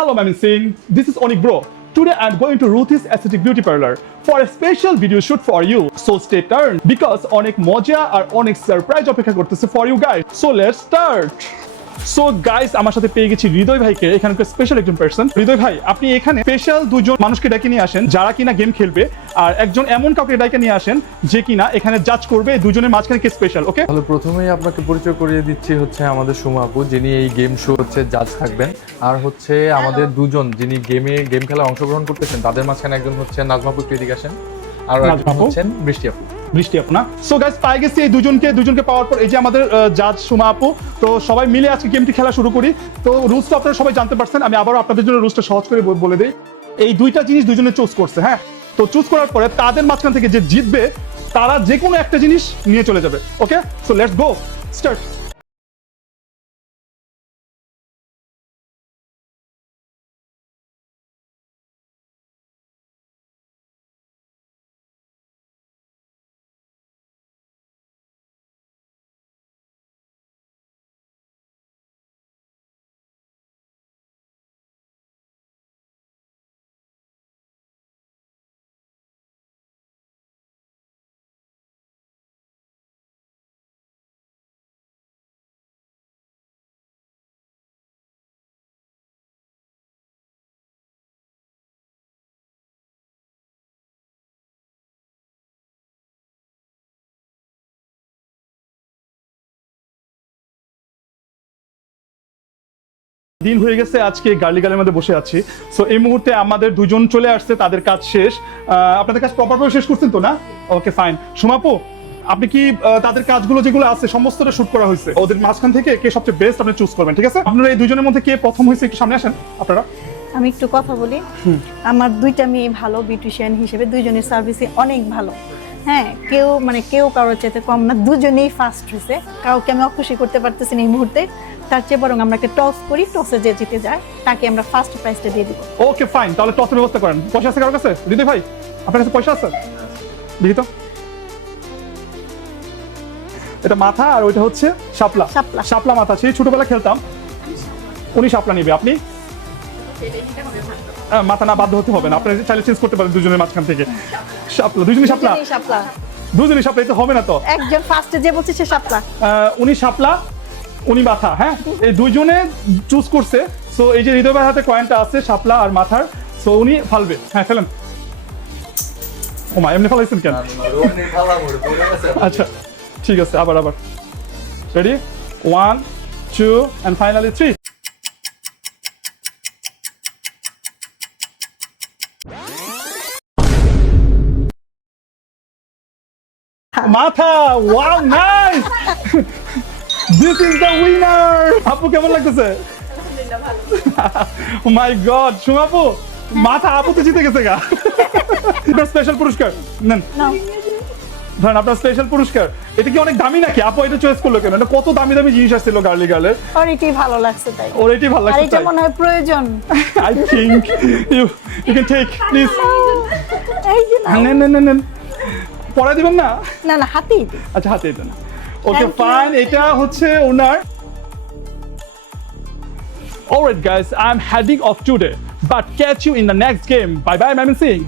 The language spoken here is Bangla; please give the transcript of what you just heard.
Hello, Mamin Singh. This is Onik Bro. Today I'm going to Ruthie's Aesthetic Beauty Parlor for a special video shoot for you. So stay tuned because অনেক মজা আর অনেক সারপ্রাইজ অপেক্ষা করতেছে for you guys. So let's start. So guys আমার সাথে পেয়ে গেছি হৃদয় ভাইকে, এখানকার স্পেশাল একজন পার্সন। হৃদয় ভাই, আপনি এখানে স্পেশাল দুজন মানুষকে ডেকে নিয়ে আসেন যারা কিনা গেম খেলবে, আর একজন এমন কাউকে ডেকে নিয়ে আসেন যে কিনা এখানে জাজ করবে দুজনের মাঝখানে কে স্পেশাল। ওকে, তাহলে প্রথমেই আপনাকে পরিচয় করিয়ে দিচ্ছি হচ্ছে আমাদের সুমা আপু, যিনি এই গেম শো হচ্ছে জাজ থাকবেন, আর হচ্ছে আমাদের দুজন যিনি গেম খেলায় অংশগ্রহণ করতেছেন তাদের মাঝখানে একজন হচ্ছে নাজমা আপু, এদিকে আসেন, আর একজন হচ্ছেন বৃষ্টি আপু। বৃষ্টি আপু না? সো গাইস পাই গেছি এই দুজনকে পাওয়ার পর এই যে আমাদের জাজ সুমা আপু, তো সবাই মিলে আজকে গেমটি খেলা শুরু করি। তো রুলস তো আপনারা সবাই জানতে পারছেন, আমি আবারও আপনাদের জন্য রুলসটা সহজ করে বলে দিই। এই দুইটা জিনিস দুজনে চুজ করছে, হ্যাঁ। তো চুজ করার পরে তাদের মাঝখান থেকে যে জিতবে তারা যে কোনো একটা জিনিস নিয়ে চলে যাবে। ওকে, সো লেটস গো স্টার্ট। দিন হয়ে গেছে, আজকে গার্লিগালের মধ্যে বসে আছি। সো এই মুহূর্তে আমাদের দুজন চলে আসছে, তাদের কাজ শেষ। আপনাদের কাজ প্রপারভাবে শেষ করছেন তো না? Okay fine. সুমাপু, আপনি কি তাদের কাজগুলো যেগুলো আছে সমস্তটা শুট করা হয়েছে, ওদের মাঝখান থেকে কে সবচেয়ে বেস্ট আপনি চুজ করবেন, ঠিক আছে? আপনারা এই দুজনের মধ্যে কে প্রথম হয়েছে একটু সামনে আসেন আপনারা। আমি একটু কথা বলি। আমার দুইটা মেয়ে ভালো বিউটিশিয়ান হিসেবে, দুইজনের সার্ভিসে অনেক ভালো। হ্যাঁ, কেউ কারোর চাইতে কম না, দুজনেই ফার্স্ট হয়েছে। কাউকে আমি অখুশি করতে পারতেছি না এই মুহূর্তে। তার চেয়ে বরং আমরা একটা টস করি, টসে যে জিতে যায় তাকে আমরা ফার্স্ট প্রাইজটা দিয়ে দিব। ওকে ফাইন, তাহলে টসের ব্যবস্থা করেন। পয়সা আছে কারোর কাছে? হৃদয় ভাই, আপনার কাছে পয়সা আছে? দেখি তো। এটা মাথা আর ওইটা হচ্ছে শাপলা। শাপলা মাথা, সেই ছোটবেলা খেলতাম। উনি শাপলা নিবে, আপনি মাথা না, বাধ্য হতে হবে না, আপনি চাইলে চেঞ্জ করতে পারেন দুজনের মাঝখান থেকে। শাপলা, দুজনই শাপলা, দুজনই শাপলা, এটা হবে না তো? একজন ফার্স্টে যে বলছে সে শাপলা, উনি শাপলা, উনি মাথা। হ্যাঁ, এই দুইজনে চুজ করছে। সো এই যে হৃদয় ভাইয়ের হাতে কয়েনটা আছে শাপলা আর মাথার, সো উনি ফালবে। হ্যাঁ ফেলেন। ও মা, এমনি ফালাইছেন কেন? আচ্ছা ঠিক আছে, আবার রেডি, 1 2 and finally 3. মাথা, wow nice, this is the winner. আপু কেমন লাগতেছে? ও মাই গড, সুমাপু মাথা আপু তো জিতে গেছে গা। আপনার স্পেশাল পুরস্কার নেন, ধরেন আপনার স্পেশাল পুরস্কার। এটা কি অনেক দামি নাকি? আপু এটা চয়েস করলো কেন? এটা কত দামি দামি জিনিস আসছিল গার্লিগালের। ওর এটাই ভালো লাগছে তাই। ওর এটাই ভালো লাগছে, আর এটা মনে হয় প্রয়োজন। I think you can take please. এই যে নেন, পরে দিবেন না? না হাতেই। আচ্ছা হাতে দেন। ওকে ফাইন, এটা হচ্ছে ওনার। Alright guys, I'm heading off today, but catch you in the next game. Bye bye, Mamin Singh.